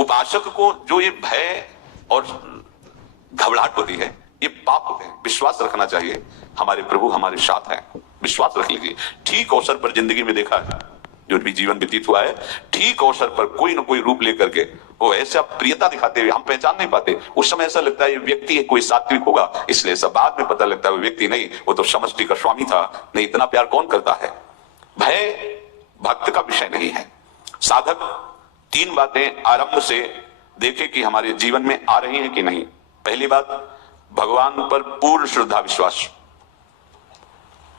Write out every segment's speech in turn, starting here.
उपासक को जो ये भय और घबराहट होती है, ये पाप होते हैं। विश्वास रखना चाहिए, हमारे प्रभु हमारे साथ हैं, विश्वास रख लीजिए। ठीक अवसर पर जिंदगी में देखा है, जो भी जीवन व्यतीत हुआ है, ठीक अवसर पर कोई ना कोई रूप लेकर के वो ऐसा प्रियता दिखाते हुए हम पहचान नहीं पाते। उस समय ऐसा लगता है ये व्यक्ति है, कोई सात्विक होगा, इसलिए सब बाद में पता लगता है वो व्यक्ति नहीं, वो तो समष्टि का स्वामी था। नहीं, इतना प्यार कौन करता है। भय भक्त का विषय नहीं है। साधक तीन बातें आरंभ से देखे कि हमारे जीवन में आ रही हैं कि नहीं। पहली बात, भगवान पर पूर्ण श्रद्धा विश्वास।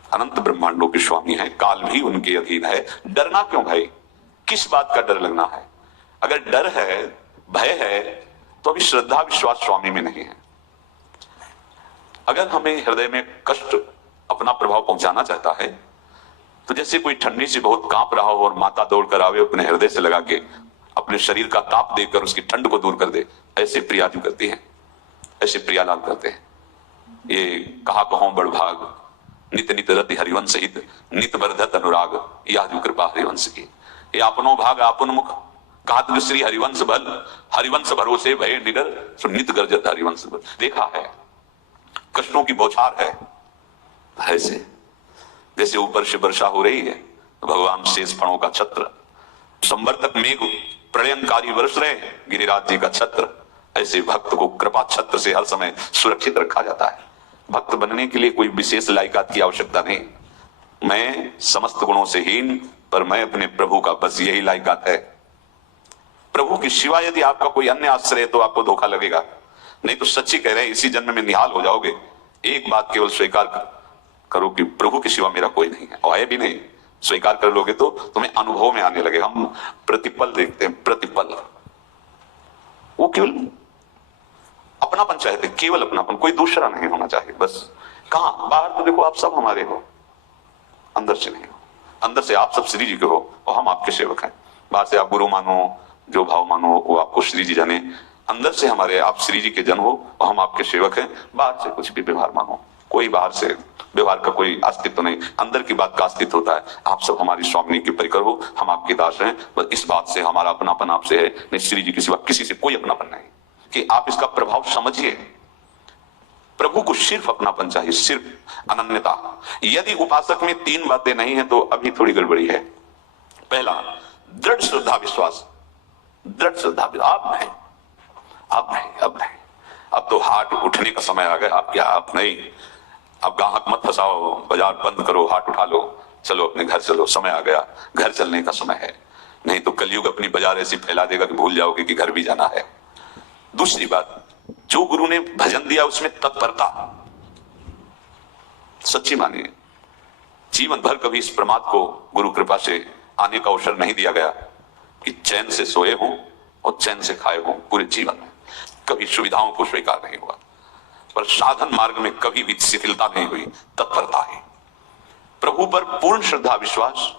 अनंत ब्रह्मांडों के स्वामी हैं, काल भी उनके अधीन है। डरना क्यों भाई, किस बात का डर लगना है। अगर डर है, भय है, तो अभी श्रद्धा विश्वास स्वामी में नहीं है। अगर हमें हृदय में कष्ट अपना प्रभाव पहुंचाना चाहता है, तो जैसे कोई ठंडी से बहुत कांप रहा हो और माता दौड़ कर आवे, अपने हृदय से लगा के अपने शरीर का ताप देकर उसकी ठंड को दूर कर दे, ऐसे प्रियाजू करती हैं, ऐसे प्रियालाल करते हैं। ये कहा कहो बड़ भाग, नित नित रति हरिवंश हित, नित वर्धत अनुराग, यह जो कृपा हरिवंश की। ये अपनो भाग आपन मुख, कहा श्री हरिवंश बल, हरिवंश भरोसे भय निडर, नित गर्जत हरिवंश बल। देखा है, कृष्णों की बौछार है, ऐसे जैसे ऊपर से वर्षा हो रही है, तो भगवान शेष फणों का छत्र, संवर्तक मेघ प्रलयनकारी वर्ष रहे, गिरिराज जी का छत्र। ऐसे भक्त को कृपा छत्र से हर समय सुरक्षित रखा जाता है। भक्त बनने के लिए कोई विशेष लायकात की आवश्यकता नहीं। मैं समस्त गुणों से हीन, पर मैं अपने प्रभु का, बस यही लायकात है। प्रभु की सिवा यदि आपका कोई अन्य आश्रय है तो आपको धोखा लगेगा। नहीं तो सच्ची कह रहे हैं, इसी जन्म में निहाल हो जाओगे। एक बात केवल स्वीकार करो कि प्रभु के सिवा मेरा कोई नहीं है, और है भी नहीं। स्वीकार कर लोगे तो तुम्हें अनुभव में आने लगे। हम प्रतिपल देखते हैं, प्रतिपल। वो केवल अपनापन चाहते, केवल अपनापन, कोई दूसरा नहीं होना चाहिए। बस कहां बाहर तो देखो आप सब हमारे हो, अंदर से नहीं हो। अंदर से आप सब श्री जी के हो और हम आपके सेवक हैं। बाहर से आप गुरु मानो, जो भाव मानो वो आपको श्री जी जाने। अंदर से हमारे आप श्री जी के जन हो और हम आपके सेवक हैं। बाहर से कुछ भी व्यवहार मानो, कोई बाहर से व्यवहार का कोई अस्तित्व नहीं, अंदर की बात का अस्तित्व होता है। आप सब हमारी स्वामिनी के परिकर हो, हम आपके दास हैं। बस इस बात से हमारा अपनापन आपसे है, नहीं श्री जी के सिवा किसी से कोई अपनापन नहीं। कि आप इसका प्रभाव समझिए। प्रभु को सिर्फ अपनापन चाहिए, सिर्फ अनन्यता। यदि उपासक में तीन बातें नहीं है तो अभी थोड़ी गड़बड़ी है। पहला, दृढ़ श्रद्धा विश्वास। दृढ़ श्रद्धा, आप नहीं, अब नहीं, अब नहीं, अब तो हाथ उठने का समय आ गया। आप क्या, आप नहीं, अब गाहक मत फंसाओ, बाजार बंद करो, हाथ उठा लो, चलो अपने घर चलो, समय आ गया, घर चलने का समय है। नहीं तो कलयुग अपनी बाजार ऐसी फैला देगा कि भूल जाओगे कि घर भी जाना है। दूसरी बात, जो गुरु ने भजन दिया उसमें तत्परता, सच्ची मानिए। जीवन भर कभी इस प्रमाद को गुरु कृपा से आने का अवसर नहीं दिया गया कि चैन से सोए हों और चैन से खाए हों। पूरे जीवन में कभी सुविधाओं को स्वीकार नहीं हुआ, पर साधन मार्ग में कभी भी शिथिलता नहीं हुई, तत्परता है। प्रभु पर पूर्ण श्रद्धा विश्वास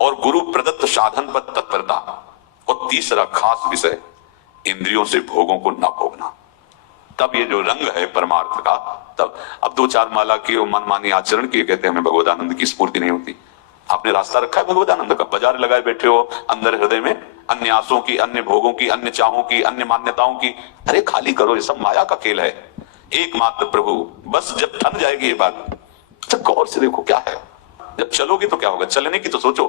और गुरु प्रदत्त साधन पर तत्परता। और तीसरा खास विषय, इंद्रियों से भोगों को न भोगना। तब ये जो रंग है परमार्थ का, तब अब दो चार माला की और मनमानी आचरण की कहते हैं हमें भगवदानंद की स्फूर्ति नहीं होती। आपने रास्ता रखा है भगवदानंद का, बाजार लगाए बैठे हो अंदर हृदय में अन्य आसों की, अन्य भोगों की, अन्य चाहों की, अन्य मान्यताओं की। अरे खाली करो, ये सब माया का खेल है। एकमात्र प्रभु, बस जब ठन जाएगी ये बात, तो गौर से देखो क्या है। जब चलोगे तो क्या होगा, चलने की तो सोचो,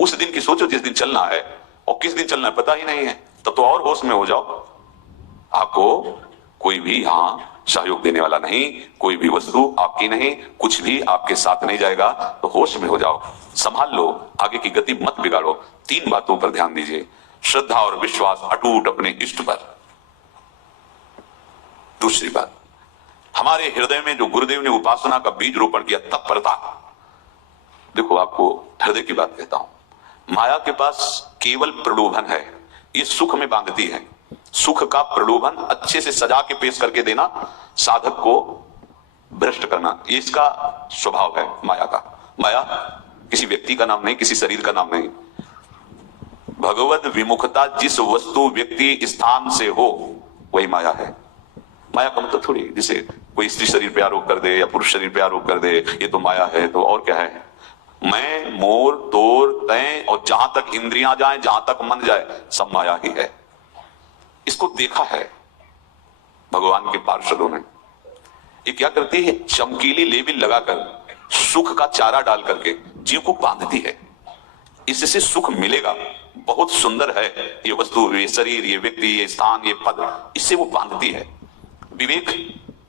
उस दिन की सोचो जिस दिन चलना है, और किस दिन चलना है पता ही नहीं है, तब तो और होश में हो जाओ। आपको कोई भी यहां सहयोग देने वाला नहीं, कोई भी वस्तु आपकी नहीं, कुछ भी आपके साथ नहीं जाएगा। तो होश में हो जाओ, संभाल लो, आगे की गति मत बिगाड़ो। तीन बातों पर ध्यान दीजिए, श्रद्धा और विश्वास अटूट अपने इष्ट पर। दूसरी बात, हमारे हृदय में जो गुरुदेव ने उपासना का बीज रोपण किया, तत्परता। देखो आपको हृदय की बात कहता हूं, माया के पास केवल प्रलोभन है, ये सुख में बांधती है। सुख का प्रलोभन अच्छे से सजा के पेश करके देना, साधक को भ्रष्ट करना, ये इसका स्वभाव है माया का। माया किसी व्यक्ति का नाम नहीं, किसी शरीर का नाम नहीं। भगवत विमुखता जिस वस्तु व्यक्ति स्थान से हो वही माया है। माया का मतलब थोड़ी जिसे कोई स्त्री शरीर पे आरोप कर दे या पुरुष शरीर पे आरोप कर दे, ये तो माया है। तो और क्या है, मैं, मोर, तोर, तय और जहां तक इंद्रियां जाएं, जहां तक मन जाए, सब माया ही है। इसको देखा है भगवान के पार्षदों ने। ये क्या करती है, चमकीली लेबिल लगाकर सुख का चारा डाल करके जीव को बांधती है। इससे सुख मिलेगा, बहुत सुंदर है ये वस्तु, ये शरीर, ये व्यक्ति, ये स्थान, ये पद, इससे वो बांधती है। विवेक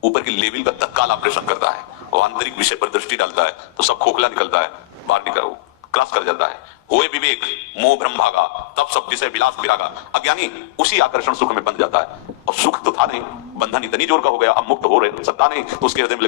ऊपर की लेबिल का तत्काल ऑपरेशन करता है और आंतरिक विषय पर दृष्टि डालता है तो सब खोखला निकलता है, बाहर निकल क्रॉस कर जाता है। होए विवेक मोह भ्रम भागा, तब सब विषय विलास विरागा। अज्ञानी उसी आकर्षण सुख में बंध जाता है, और सुख तो था नहीं, बंधन इतनी जोर का हो गया, अब मुक्त हो रहे सकता नहीं, तो उसके हृदय में